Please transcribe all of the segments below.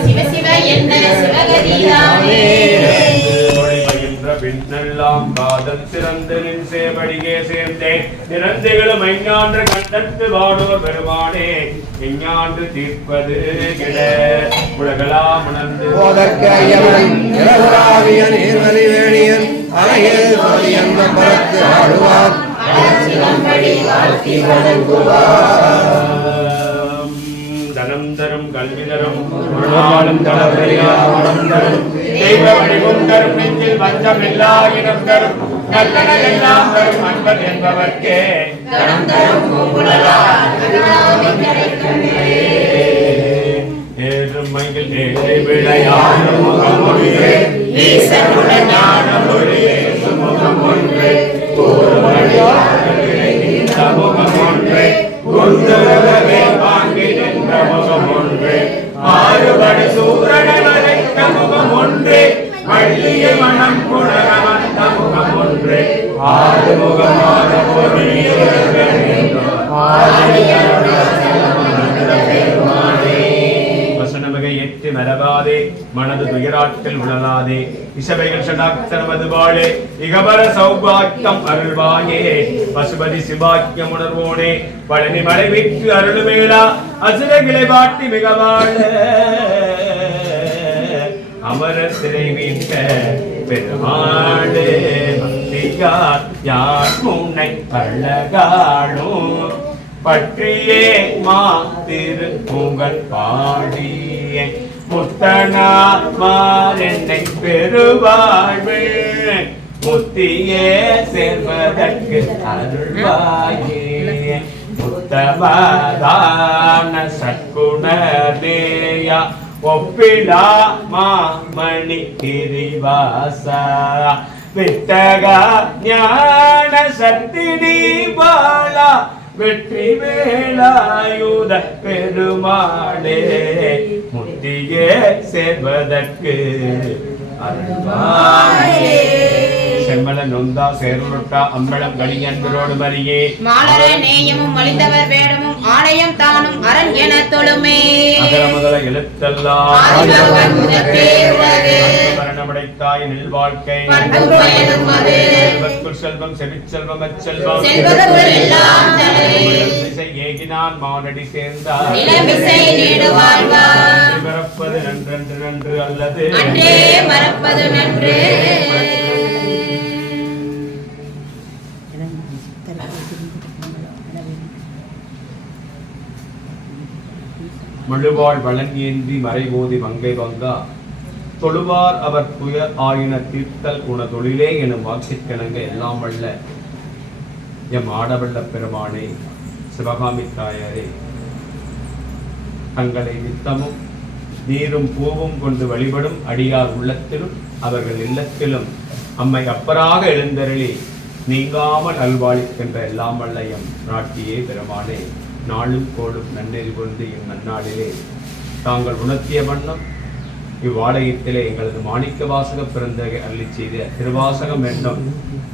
சிவ சிவ என்ன சிவகதிதானே பின்னெல்லாம் காதல் சிறந்து நின் சேவடியே சேர்ந்தேன் நிறந்துகளும் ஐஞான்று கண்டத்து வாடுவர் பெருமானே. எஞ்ஞான்று தீர்ப்பது கிட. உலகலாம் உணர்ந்து. போதற்கு ஐயவன் இளவுலாவிய நீர்வலி வேணியன் அழகில் சோதியன் பரத்து ஆடுவார் தனம் தரும் கல்வி தரும் நாளும் தளபெரியா வளம் தரும் தெய்வ வடிவும் தரும் நெஞ்சில் வஞ்சம் இல்லா இனம் தரும் நல்லன எல்லாம் தரும் அன்பர் என்பவர்க்கே. ஏறுமையில் ஏறி விளையாடும் முகம் ஒன்றே ஈசனுடன் ஞானம் ஒளியே சுமுகம் ஒன்றே இந்த முகம் ஒன்றே குந்துரவே சூரனை வரைத்த முகம் ஒன்றே. வள்ளிய மனம் புணர வந்த முகம் ஒன்றே. ஆறு முகமான வசனமிக மரபாதே மனது துயராட்டில் உணராதே. இசபைகள் சடாக்தர் வாழே இகபர சௌபாக்கியம் அருள்வாயே. பசுபதி சிவாக்கியம் உணர்வோனே பழனி மலை விட்டு அருளுமேளா அசுரகிளை பாட்டி மிகவாழ. வாழ அமர சிறை மீட்க பெருமாளே பக்தியார் யார் உன்னை அழகாடும் பற்றியே மா திரு பூங்கல் பாடிய. முத்தனா என்னை பெருவாழ்வு முத்தியே சேர்வதற்கு அருள்வாயே. உத்தமதான சற்குணதேயா. ஒப்பிலா மாமணி கிரிவாசா வித்தகா ஞான சத்தினி பாலா வெற்றி வேலாயுத பெருமாளே முத்தியே சேர்வதற்கு அருள்வாயே செம்மல நொந்தா சேருட்டா அம்பளம் கலியன்பரோடு மரியே மாலர நேயமும் மலிந்தவர் வேடமும் ஆலயம் தானும் அரண் என தொழுமே. அகர முதல எழுத்தெல்லாம். மரணமடைத்தாய் நில் வாழ்க்கை. செல்வம் செவிச்செல்வம் அச்செல்வம். திசை ஏகினான் மானடி சேர்ந்தார். பிறப்பது நன்றன்று நன்று அல்லது மறப்பது முழுவாள் முழுவாழ் மறைபோதி மங்கை வங்கா தொழுவார் அவர் துயர் ஆயின தீர்த்தல் உன தொழிலே எனும் வாக்கிற்கிணங்க எல்லாம் வல்ல. எம் ஆடவல்ல பெருமானே சிவகாமி தாயாரே தங்களை நித்தமும் நீரும் பூவும் கொண்டு வழிபடும் அடியார் உள்ளத்திலும் அவர்கள் இல்லத்திலும் அம்மை அப்பராக எழுந்தருளி நீங்காமல் அல்வாளிக்கின்ற எல்லாம் வல்ல எம் நாட்டியே பெருமானே. நாளும் கோளும் நன்னெறி கொண்டு என் தாங்கள் உணர்த்திய வண்ணம் இவ்வாலயத்திலே எங்களது மாணிக்க வாசக பிறந்த அருளி செய்த திருவாசகம் என்னும்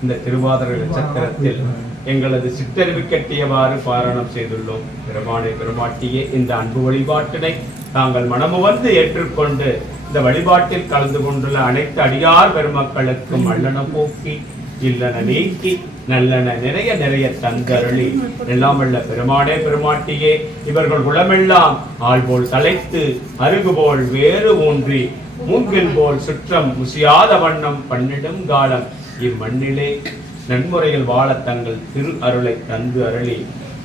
இந்த திருவாதிரை நட்சத்திரத்தில் எங்களது சித்தறிவு கட்டியவாறு பாரணம் செய்துள்ளோம். பெருமானை பெருமாட்டியே இந்த அன்பு வழிபாட்டினை தாங்கள் மனமுவந்து ஏற்றுக்கொண்டு இந்த வழிபாட்டில் கலந்து கொண்டுள்ள அனைத்து அடியார் பெருமக்களுக்கும் அல்லன போக்கி இல்லன நீக்கி நல்லன நிறைய நிறைய தந்தருளி. எல்லாம் வல்ல பெருமானே பெருமாட்டியே இவர்கள் குளமெல்லாம் ஆள் போல் தலைத்து அருகு போல் வேறு ஊன்றி மூங்கில் போல் சுற்றம் முசியாத வண்ணம் பன்னிடும் காலம். இம்மண்ணிலே நன்முறையில் வாழ தங்கள் திரு அருளை தந்து அருளி.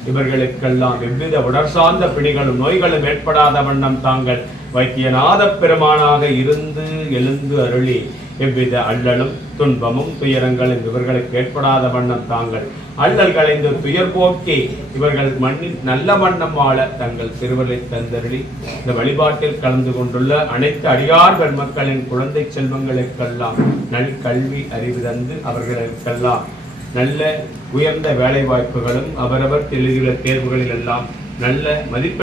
இவர்களுக்கெல்லாம் எவ்வித உடற் சார்ந்த பிணிகளும் நோய்களும் ஏற்படாத வண்ணம் தாங்கள் வைத்தியநாத பெருமானாக இருந்து எழுந்து அருளி. எவ்வித அல்லலும் துன்பமும் துயரங்களும் இவர்களுக்கு ஏற்படாத வண்ணம் தாங்கள். அல்லல் களைந்து துயர் போக்கி இவர்கள் மண்ணில் நல்ல வண்ணம் வாழ தங்கள் திருவருளை தந்தருளி இந்த வழிபாட்டில் கலந்து கொண்டுள்ள அனைத்து அடியார் பெருமக்களின் குழந்தை செல்வங்களுக்கெல்லாம் நல் கல்வி அறிவு தந்து அவர்களுக்கெல்லாம் நல்ல உயர்ந்த வேலை வாய்ப்புகளும் அவரவர் எழுதியுள்ள தேர்வுகளில் எல்லாம் நல்ல மதிப்பு